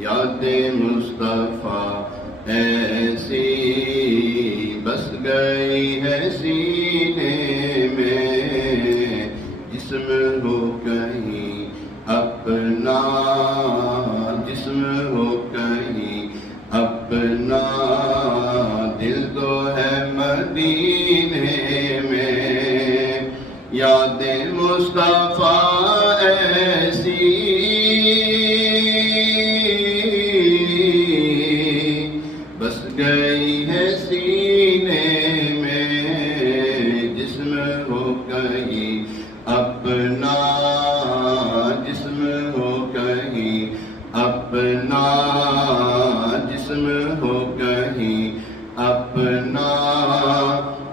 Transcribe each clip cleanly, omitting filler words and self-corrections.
یاد مصطفیٰ ایسی بس گئی ہے سینے میں، جسم ہو کہیں اپنا، جسم ہو کہیں اپنا، دل تو ہے مدینے میں۔ یاد مصطفیٰ ایسی بس گئی ہے سینے میں، جسم ہو کہیں اپنا، جسم ہو کہیں اپنا، جسم ہو کہیں اپنا،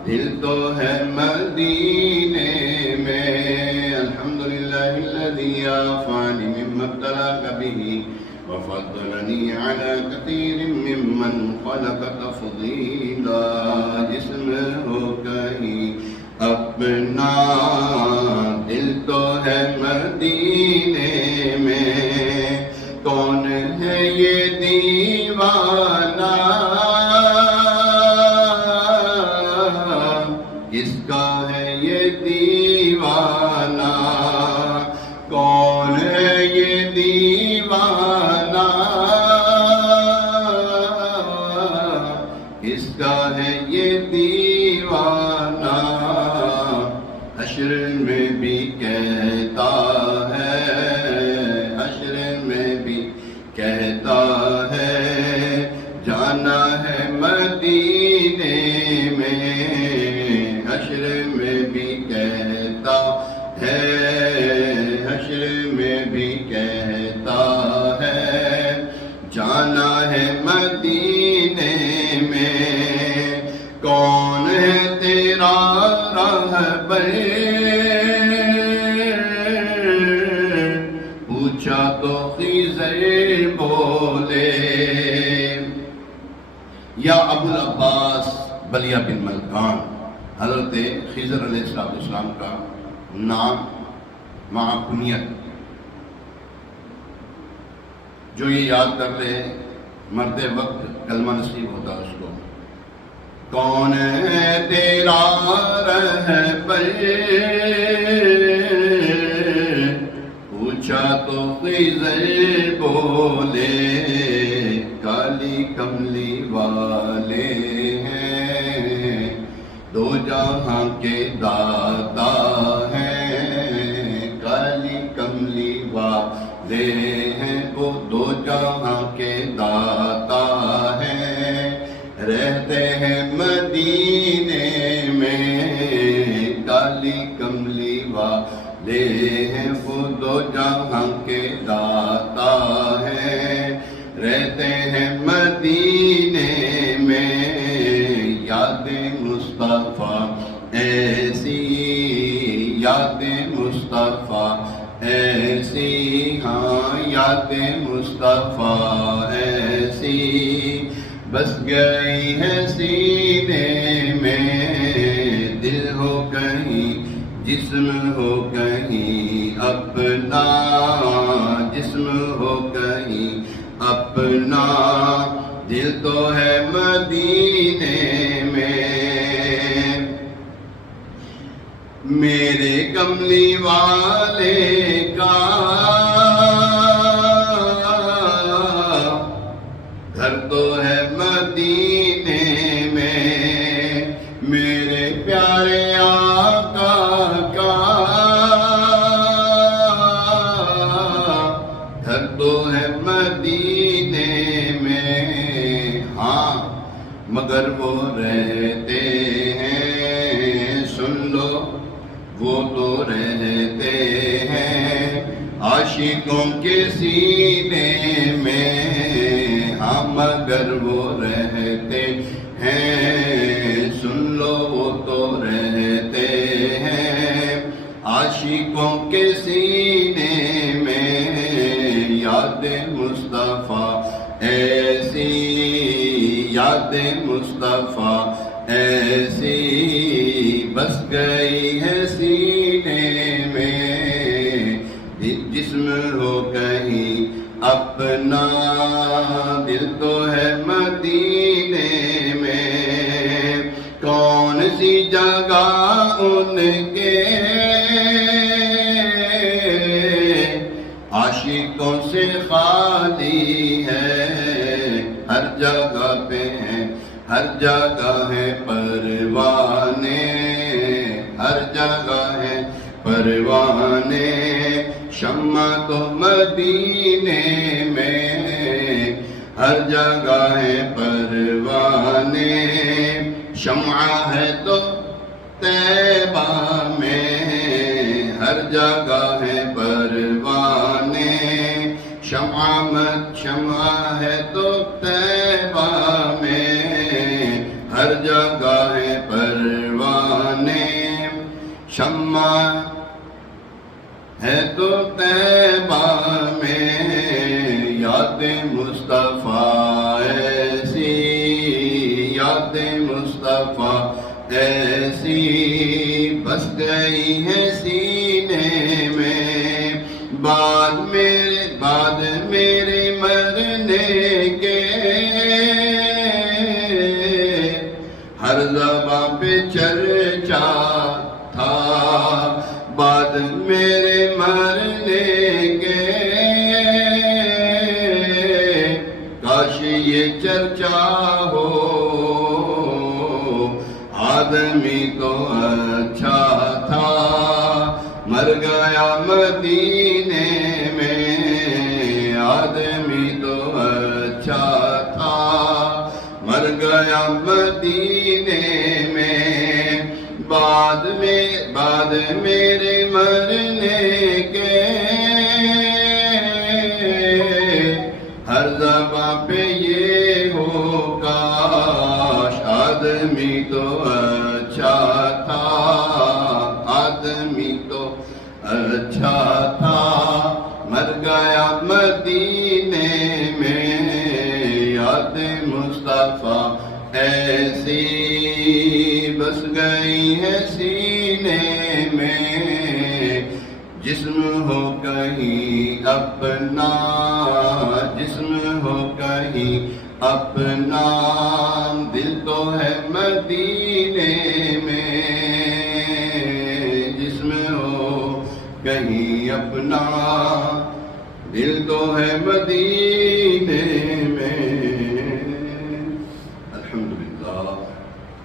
دل تو ہے مدینے میں۔ الحمدللہ الذی عافانی مما ابتلاک بہ وفضلنی علی کثیر ممن خلق تفضیلا۔ جسم ہو کہیں اپنا، دل تو ہے مدینے میں۔ کون ہے یہ دیوانہ، کس کا ہے یہ دیوانہ، کون ہے یہ دیوانہ، کس کا ہے یہ دیوانہ۔ حشر میں بھی کہتا ہے، حشر میں بھی کہتا ہے، جانا ہے مدینے میں۔ حشر میں بھی کہتا ہے، حشر میں بھی کہتا ہے، جانا ہے مدینے میں۔ کون ہے تیرا راہبر، پوچھا تو خضر بولے، یا ابو العباس بلیہ بن ملکان، حضرت خضر علیہ السلام کا نام مع کنیت، جو یہ یاد کر لے مرتے وقت کلمہ نصیب ہوتا اس کو۔ کون ہے تیرا رہبر، پوچھا تو خضر بولے، کالی کملی والے ہیں، دو جہاں کے داتا ہیں، کالی کملی والے ہیں، وہ دو جہاں کے داتا ہیں، رہتے ہیں مدینے میں، کالی کملی والے ہیں، وہ دو جہاں کے داتا ہیں، رہتے ہیں مدینے میں۔ یاد مصطفیٰ ایسی، یاد مصطفیٰ ایسی، ہاں یاد مصطفیٰ ایسی بس گئی ہے سینے میں، دل ہو کہیں جسم ہو کہیں اپنا، جسم ہو کہیں اپنا، دل تو ہے مدینے میں۔ میرے کملی والے کا گھر تو ہے مدینے میں، میرے پیارے آقا کا گھر تو ہے مدینے میں۔ ہاں مگر وہ رہتے ہیں، سن لو وہ تو رہتے ہیں عاشقوں کے سینے میں، ہاں مگر وہ رہتے ہیں، سن لو وہ تو رہتے ہیں عاشقوں کے سینے میں۔ یاد مصطفیٰ ایسی، یاد مصطفیٰ ایسی بس گئی ہے سینے میں، جسم ہو کہیں اپنا، اپنا دل تو ہے مدینے میں، کون سی جگہ ان کے عاشقوں سے خالی ہے، ہر جگہ پہ ہیں، ہر جگہ ہے پروانے، ہر جگہ ہے پروانے، شمع تو مدینے میں، ہر جگہ ہے پروانے، شمع ہے تو طیبہ میں، ہر جگہ ہے پروانے، شمع ہے تو طیبہ میں، ہر جگہ ہے پروانے، شمع ہے تو طیبہ میں، یاد مصطفیٰ ایسی، یاد مصطفیٰ ایسی بس گئی ہے سینے میں، بعد میرے مرنے کے، ہر زباں پہ چرچا تھا، بعد میرے مرنے کے، کاش یہ چرچا ہو، آدمی تو اچھا تھا، مر گیا مدینے میں، آدمی تو اچھا تھا، مر گیا مدینے میں، بعد میرے مرنے کے، ہر زباں پہ یہ ہو کاش، آدمی تو اچھا تھا، آدمی تو اچھا تھا، مر گیا مدینے میں، یاد مصطفیٰ ایسی بس گئی ہے سینے میں، جسم ہو کہیں اپنا، جسم ہو کہیں اپنا، دل تو ہے مدینے میں، جسم ہو کہیں اپنا، دل تو ہے مدینے